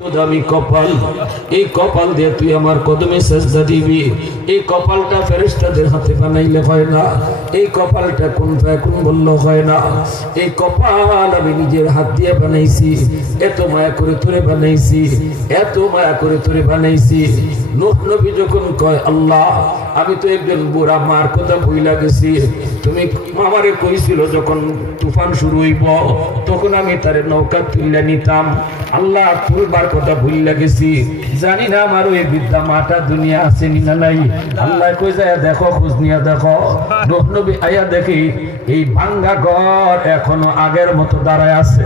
দামি কপাল, এই কপাল দিয়ে তুই আমার কদমে সেজদা দিবি। এই কপালটা ফেরেশতাদের হাতে বানাইলে হয় না, এই কপালটা কোন ফায়াকুন বলল হয় না। এই কপাল আমি নিজের হাত দিয়ে বানাইছি, এত মায়া করে তোরে বানাইছি, এত মায়া করে তোরে বানাইছি। নূহ নবী যখন কয় আল্লাহ আমি তো একজন বুড়া মার কথা ভুইলা গেছি, তুমি আমারে কইছিল যখন তুফান শুরু হইব তখন আমি তারে নৌকা তুইলা নিতাম, আল্লাহ তুলবার কথা ভুইলা গেছি, জানি না আমার ওই বিদ্যা মাটা দুনিয়া আছে না নাই। আল্লাহ কই যায় দেখো, খোঁজ নিয়ে দেখো। নূহ নবী আয়া দেখি এই ভাঙ্গা ঘর এখনো আগের মতো দাঁড়ায় আছে।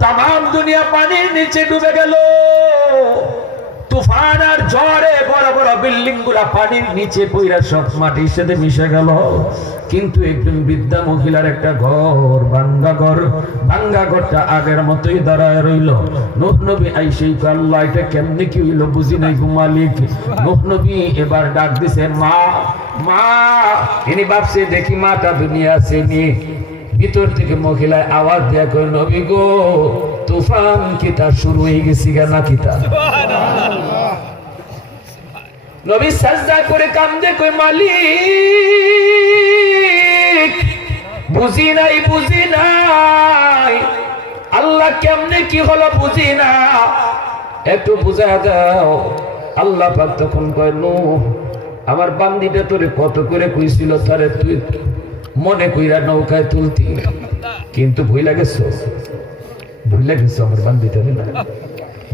তামাম দুনিয়া পানির নিচে ডুবে গেল, তুফান আর ঝড়ে বড় বড় বিল্ডিং গুলা পানির নিচে পইরা সব মাটির সাথে মিশে গেল, কিন্তু একজন বৃদ্ধা মহিলার একটা ঘর, ভাঙ্গা ঘরটা আগের মতোই দাঁড়ায় রইল। নূহ নবী আইসেই আল্লাহ এটা কেমনে কি হইল বুঝি নাই গো মালিক। নূহ নবী এবার ডাক দিছে মা, মা। ইনি ভাবছে দেখি মাটা দুনিয়া আছে নি। ভিতর থেকে মহিলায় আওয়াজ দেয়া করে নবী গো তুফান কিতা শুরু হয়ে গেছি গা না কিতা। নবী সাজদা করে কান্দে কই মালিক বুঝি নাই, বুঝি নাই, আল্লাহ কেমনে কি হলো বুঝি না, একটু বুঝা দাও। আল্লাহ পাক তখন কয় নূহ আমার বান্দিটা তোরে কত করে কইছিল তারে তুই মনে কইরা নৌকায় তুলতি, কিন্তু ভুইলা গেছো, ভুইলা গেছো আমার বান্দিটা না।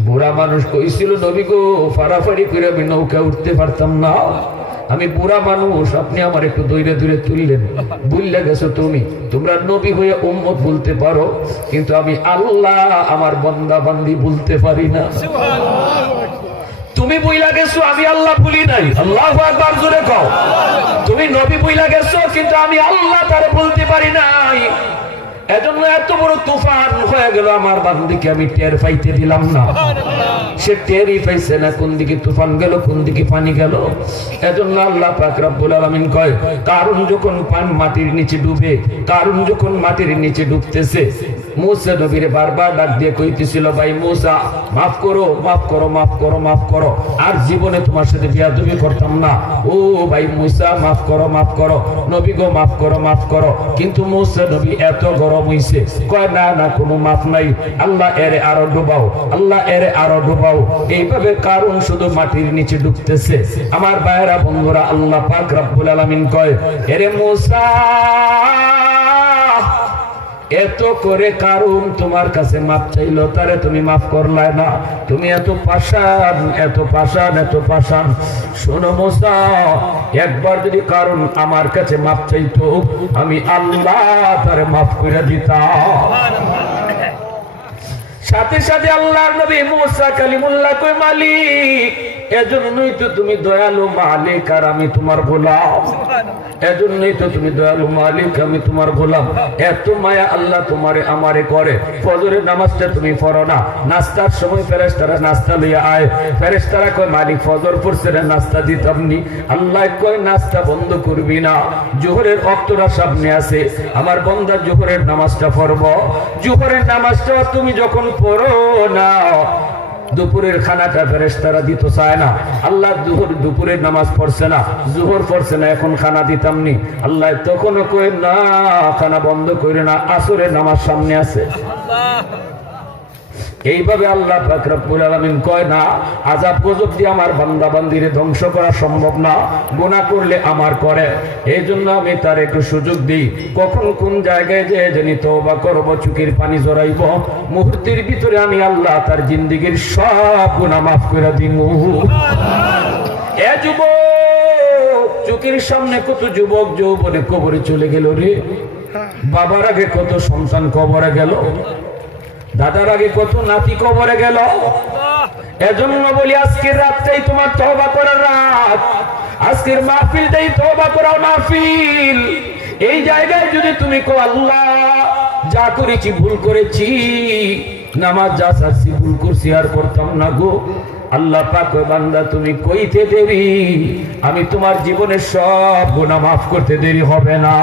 বুড়া মানুষ কইছিল নবী গো ফাড়াফাড়ি করে আমি নৌকা উঠতে পারতাম না, আমি বুড়া মানুষ, আপনি আমার একটু দূরে দূরে তুললেন, ভুইলা গেছো তুমি। তোমরা নবী হয়ে উম্মত বলতে পারো, কিন্তু আমি আল্লাহ আমার বান্দা বান্দি বলতে পারি না। তুমি বইলা গেছো, আমি আল্লাহ ভুলি নাই। আল্লাহু আকবার জোরে কও। তুমি নবী বইলা গেছো, কিন্তু আমি আল্লাহ তারে বলতে পারি নাই। এজন্য এত বড় তুফান হয়ে গেল, আমার বান্দিকে আমি টের পাইতে দিলাম না। সে টেরই পাইছে না কোন দিকে তুফান গেল, কোন দিকে পানি গেল। এজন্য আল্লাহ পাক রব্বুল আলামিন কয় কারণ যখন মাটির নিচে ডুবে, কারণ যখন মাটির নিচে ডুবতেছে, মুসা নবীরে বারবার ডাক দিয়ে কইতেছিল ভাই মুসা মাফ করো, মাফ করো, মাফ করো, মাফ করো, আর জীবনে তোমার সাথে বিয়াদবি করতাম না। ও ভাই মুসা মাফ করো, মাফ করো, নবী গো মাফ করো, মাফ করো। কিন্তু মুসা নবী এত গরম হইছে, কয় না না কোনো মাফ নাই, আল্লাহ এরে আরো ডুবাও, আল্লাহ এরে আরো ডুবাও। এইভাবে কারণ শুধু মাটির নিচে ডুবতেছে। আমার ভাইরা বন্ধুরা, আল্লাহ পাক রব্বুল আলামিন কয় এরে মুসা এত করে কারণ তোমার কাছে মাপ চাইলো, তারে তুমি মাফ করলে না, তুমি এত পাষাণ, এত পাষাণ, এত পাষাণ। শোনো মুসা, একবার যদি কারণ আমার কাছে মাপ চাইতো, আমি আল্লাহ তারে মাফ করে দিতাম। সাথে সাথে আল্লাহর নবী মুসা কালিমুল্লাহ কই মালিক এজন্যই তো তুমি দয়ালু মালিক আর আমি তোমার গোলাম, এজন্যই তো তুমি দয়ালু মালিক, আমি তোমার গোলাম। এত মায়া আল্লাহ তোমারে আমারে করে। ফজরের নামাজটা তুমি পড়ো না, নাস্তার সময় ফেরেশতারা নাস্তা লইয়া আয়, ফেরেশতারা কয় মালিক ফজর পড়ছে না, নাস্তা দিতাম নি। আল্লাহ কয় নাস্তা বন্ধ করবি না, জোহরের ওয়াক্তটা সামনে আছে, আমার বান্দা জোহরের নামাজটা পড়বো। জোহরের নামাজটা তুমি যখন পড়ো না, দুপুরের খানাটা ফেরেশতারা দিতে চায় না। আল্লাহ দুপুরের নামাজ পড়ছে না, জোহর পড়ছে না, এখন খানা দিতাম নি। আল্লাহ তখনও কই না খানা বন্ধ করে না, আসরের নামাজ সামনে আছে। এইভাবে আল্লাহ পাক রব্বুল আলামিন কয় না আযাব গজব দিয়ে আমার বান্দা বান্দিরে ধ্বংস করা সম্ভব না, গুনাহ করলে আমার করে। এই জন্য আমি তার একটু সুযোগ দিই, কখন কোন জায়গায় যে জানি তওবা করব, চোখের পানি জড়াইব, মুহূর্তের ভিতরে আমি আল্লাহ তার জিন্দেগীর সব গুনাহ মাফ করে দিব। এ যুবক, চোখের সামনে কত যুবক যৌবনে কবরে চলে গেল রে। বাবার আগে কত সন্তান কবরে গেল, দাদার আগে কত নাতি কবরে গেল। এজন্য বলি আজকের রাতটাই তোমার তওবা করার রাত, আজকের মাহফিলটাই তওবা করার মাহফিল। এই জায়গায় যদি তুমি কো আল্লাহ যা করেছি ভুল করেছি, নামাজ যা ছাড়ছি ভুল করছি আর করতাম না গো, আল্লাহ পাক বান্দা তুমি কইতে দেরি, আমি তোমার জীবনের সব গুনাহ মাফ করতে দেরি হবে না।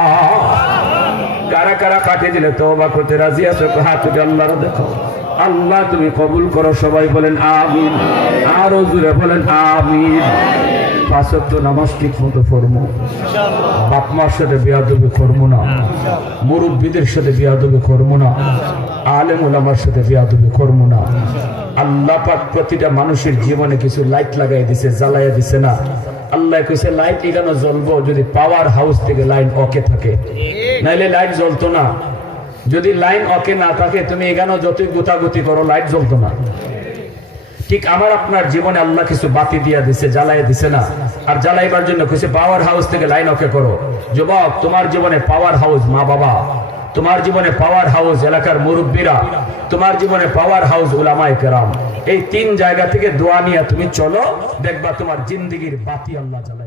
কারা কারা কাটে দিলে তওবা করতে রাজি আছো? হাত তুলে আল্লাহর দেখো। আল্লাহ তুমি কবুল করো। সবাই বলেন আমিন, আরো জোরে বলেন আমিন। পাঁচ ওয়াক্ত নামাজ ঠিক মতো পড়বো, বাপ মার সাথে বেয়াদবি করবো না, মুরব্বীদের সাথে বেয়াদবি করবো না, আলেম ওলামার সাথে বেয়াদবি করবো না। আল্লাহ পাক প্রতিটা মানুষের জীবনে কিছু লাইট লাগাই দিছে, জ্বালাইয়া দিছে না। আল্লাহ কইছে লাইট এখানে জ্বলবো যদি পাওয়ার হাউস থেকে লাইন ওকে থাকে, নাইলে লাইট জ্বলতো না। যদি লাইন ওকে না থাকে তুমি এখানে যতই গুতাগুতি করো লাইট জ্বলতো না। ঠিক আমার আপনার জীবনে আল্লাহ কিছু বাতি দিয়া দিছে, জ্বালাই দিছে না। আর জ্বালাইবার জন্য কইছে পাওয়ার হাউস থেকে লাইন ওকে করো। যুবক, তোমার জীবনে পাওয়ার হাউস মা বাবা, তোমার জীবনে পাওয়ার হাউস এলাকার মুরব্বীরা, তোমার জীবনে পাওয়ার হাউস উলামায়ে কেরাম। এই তিন জায়গা থেকে দোয়া নিয়ে তুমি চলো, দেখবা তোমার জিন্দেগির বাতি আল্লাহ জ্বালায়।